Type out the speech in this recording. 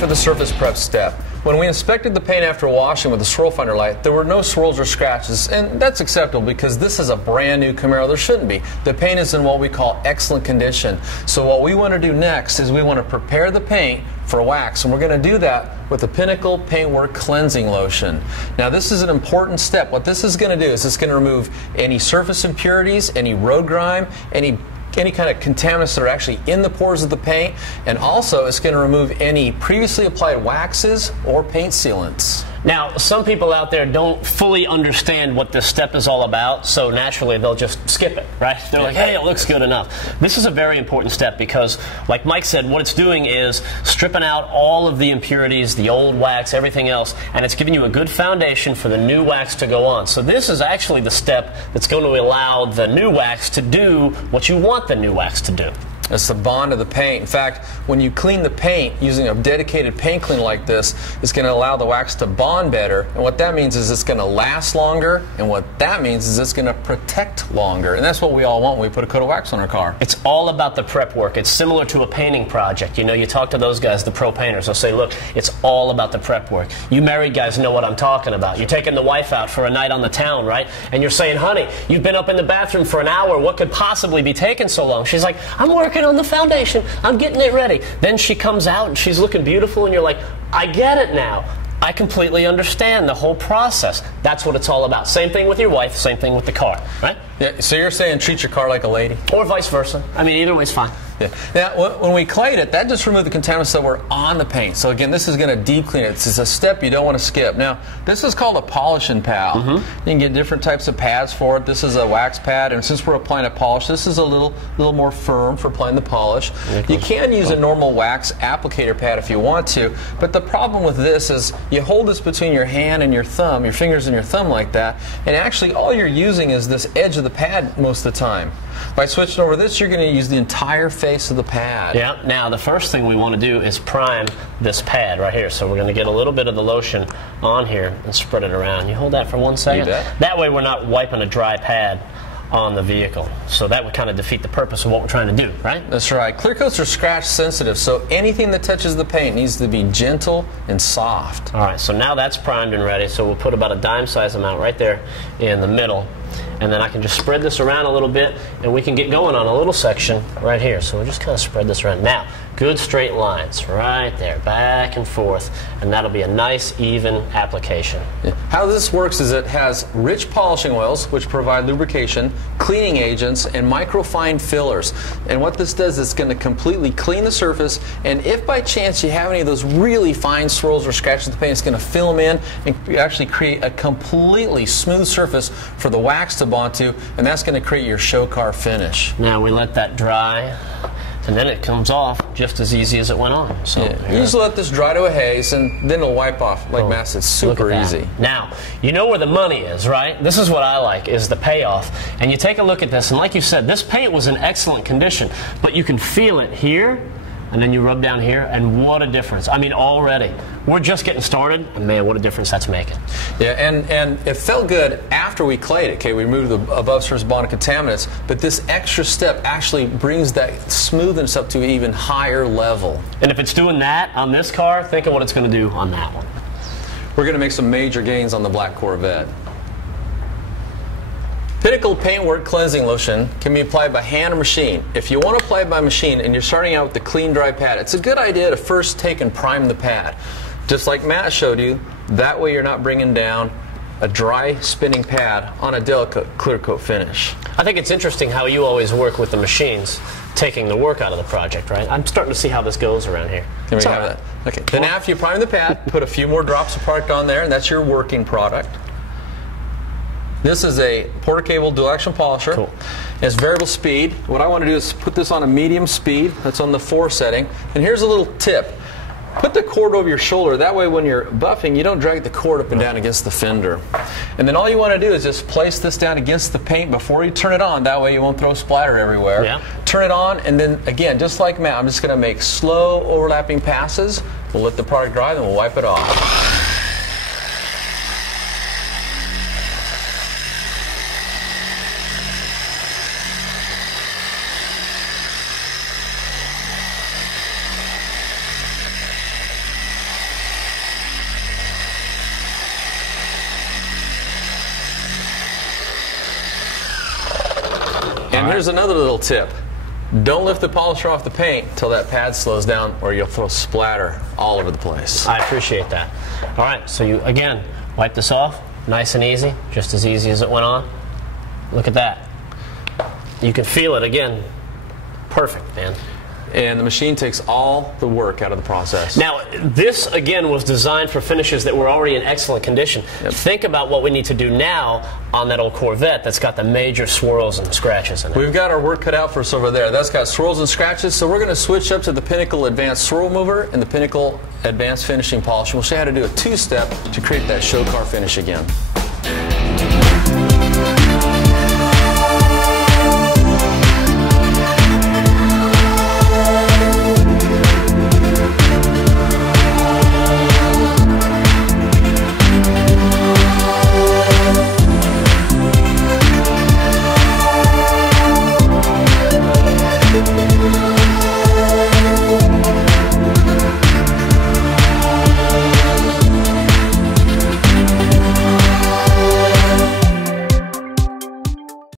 for the surface prep step. When we inspected the paint after washing with a swirl finder light, there were no swirls or scratches, and that's acceptable because this is a brand new Camaro. There shouldn't be. The paint is in what we call excellent condition. So what we want to do next is we want to prepare the paint for wax, and we're going to do that with the Pinnacle Paintwork Cleansing Lotion. Now this is an important step. What this is going to do is it's going to remove any surface impurities, any road grime, any kind of contaminants that are actually in the pores of the paint, and also it's going to remove any previously applied waxes or paint sealants. Now, some people out there don't fully understand what this step is all about, so naturally they'll just skip it, right? They're like, hey, it looks good enough. This is a very important step because, like Mike said, what it's doing is stripping out all of the impurities, the old wax, everything else, and it's giving you a good foundation for the new wax to go on. So this is actually the step that's going to allow the new wax to do what you want the new wax to do. It's the bond of the paint. In fact, when you clean the paint using a dedicated paint cleaner like this, it's going to allow the wax to bond better. And what that means is it's going to last longer, and what that means is it's going to protect longer. And that's what we all want when we put a coat of wax on our car. It's all about the prep work. It's similar to a painting project. You know, you talk to those guys, the pro painters, they'll say, look, it's all about the prep work. You married guys know what I'm talking about. You're taking the wife out for a night on the town, right? And you're saying, honey, you've been up in the bathroom for an hour. What could possibly be taking so long? She's like, I'm working on the foundation. I'm getting it ready. Then she comes out and she's looking beautiful and you're like, I get it now. I completely understand the whole process. That's what it's all about. Same thing with your wife, same thing with the car, right? Yeah, so you're saying treat your car like a lady? Or vice versa. I mean, either way's fine. Yeah. Now, when we clayed it, that just removed the contaminants that were on the paint. So again, this is going to deep clean it. This is a step you don't want to skip. Now, this is called a polishing pad. You can get different types of pads for it. This is a wax pad, and since we're applying a polish, this is a little more firm for applying the polish. You can use a normal wax applicator pad if you want to, but the problem with this is you hold this between your hand and your thumb, your fingers and your thumb like that, and actually all you're using is this edge of the pad most of the time. By switching over this, you're going to use the entire face of the pad. Yeah. Now, the first thing we want to do is prime this pad right here. So we're going to get a little bit of the lotion on here and spread it around. You hold that for 1 second. You bet. That way we're not wiping a dry pad on the vehicle. So that would kind of defeat the purpose of what we're trying to do, right? That's right. Clear coats are scratch sensitive, so anything that touches the paint needs to be gentle and soft. All right, so now that's primed and ready. So we'll put about a dime size amount right there in the middle. And then I can just spread this around a little bit, and we can get going on a little section right here. So we'll just kind of spread this around. Now, good straight lines right there, back and forth, and that'll be a nice, even application. Yeah. How this works is it has rich polishing oils, which provide lubrication, cleaning agents, and microfine fillers. And what this does is it's going to completely clean the surface, and if by chance you have any of those really fine swirls or scratches of the paint, it's going to fill them in and actually create a completely smooth surface for the wax to bond to, and that's going to create your show car finish. Now we let that dry, and then it comes off just as easy as it went on. So you just let this dry to a haze, and then it'll wipe off like mess. It's super easy. Now, you know where the money is, right? This is what I like, is the payoff. And you take a look at this, and like you said, this paint was in excellent condition, but you can feel it here, and then you rub down here, and what a difference. I mean, already. We're just getting started, and man, what a difference that's making. Yeah, and it felt good after we clayed it. Okay, we removed the above surface bond of contaminants, but this extra step actually brings that smoothness up to an even higher level. And if it's doing that on this car, think of what it's going to do on that one. We're going to make some major gains on the black Corvette. Pinnacle Paintwork Cleansing Lotion can be applied by hand or machine. If you want to apply it by machine and you're starting out with the clean, dry pad, it's a good idea to first take and prime the pad. Just like Matt showed you, that way you're not bringing down a dry spinning pad on a delicate clear coat finish. I think it's interesting how you always work with the machines, taking the work out of the project, right? I'm starting to see how this goes around here. Can we have that? Okay. Then after you prime the pad, put a few more drops of product on there, and that's your working product. This is a Porter Cable dual action polisher. Cool. It's variable speed. What I want to do is put this on a medium speed. That's on the 4 setting. And here's a little tip. Put the cord over your shoulder. That way when you're buffing, you don't drag the cord up and down against the fender. And then all you want to do is just place this down against the paint before you turn it on. That way you won't throw splatter everywhere. Yeah. Turn it on, and then again, just like Matt, I'm just going to make slow overlapping passes. We'll let the product dry, then we'll wipe it off. here's another little tip. Don't lift the polisher off the paint until that pad slows down, or you'll throw splatter all over the place. I appreciate that. All right, so you, again, wipe this off. Nice and easy, just as easy as it went on. Look at that. You can feel it again. Perfect, man. And the machine takes all the work out of the process. Now, this, again, was designed for finishes that were already in excellent condition. Yep. Think about what we need to do now on that old Corvette that's got the major swirls and scratches in it. We've got our work cut out for us over there. That's got swirls and scratches, so we're going to switch up to the Pinnacle Advanced Swirl Remover and the Pinnacle Advanced Finishing Polish. We'll show you how to do a two-step to create that show car finish again.